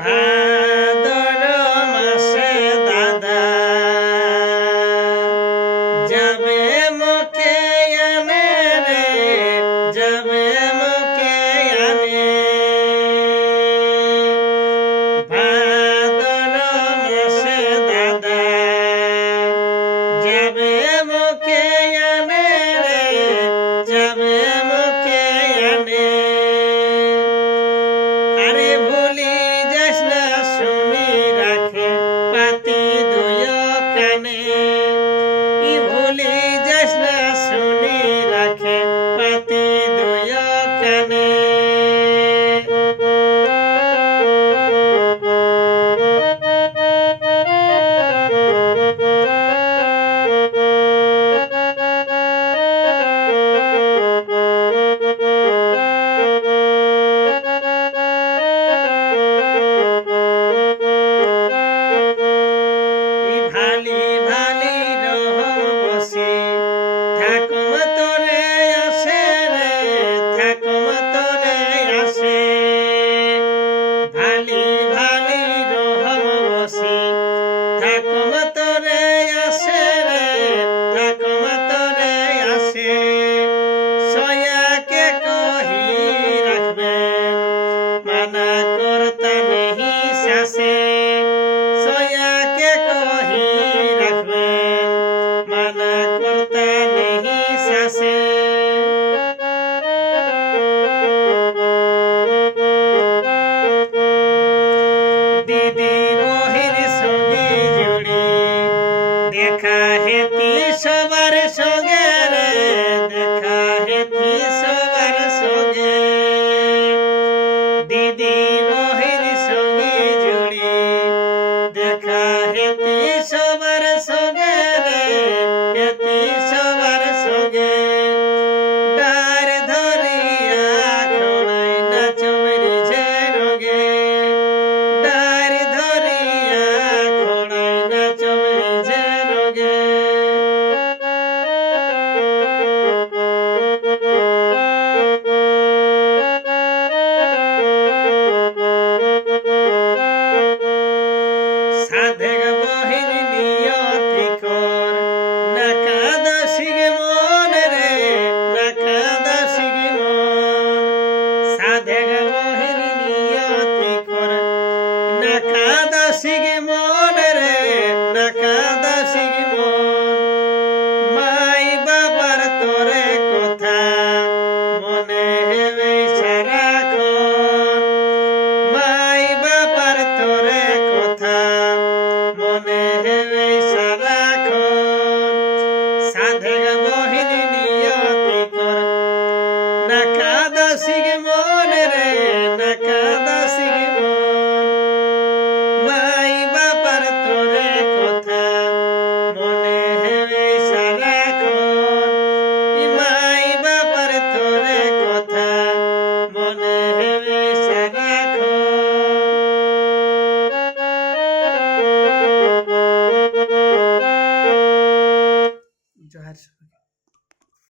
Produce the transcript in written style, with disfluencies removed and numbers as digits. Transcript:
ভাদর মাসে দাদা যাবে মুখে আনে রে, যাবে মুখে আনে। ভাদর মাসে দাদা যাবে মুখে আনে রে, যাবে মুখে আনে। আরে ভুলি যাস না শুনি রাখে পাতি দুয় কানে, ই ভুলি যাস না শুনি রাখে পাতি দুয় কানে। ভালি ভালি রহম বসে ঠাকুম তোরে আসে রে, ঠাকুম তোরে আসে। ভালি ভালি রহম বসে ঠাকুম তোরে আসে রে, ঠাকুম তোরে আসে। সয়াকে কহি রাখবেন মানা করতা নেহি শাসে, সয়াকে কহি রাখবেন মানা করতা নেহি শাসে। দিদি বহির সঙ্গে জুড়ি দেখা হেতি সবার সঙ্গে রে, দেখা হেতি সবার সঙ্গে। দিদি বহির সঙ্গে জুড়ি দেখা হেতি সবার সঙ্গে রে, হেতি সবার সঙ্গে। ডার ধরিয়া খড়াই নাচবে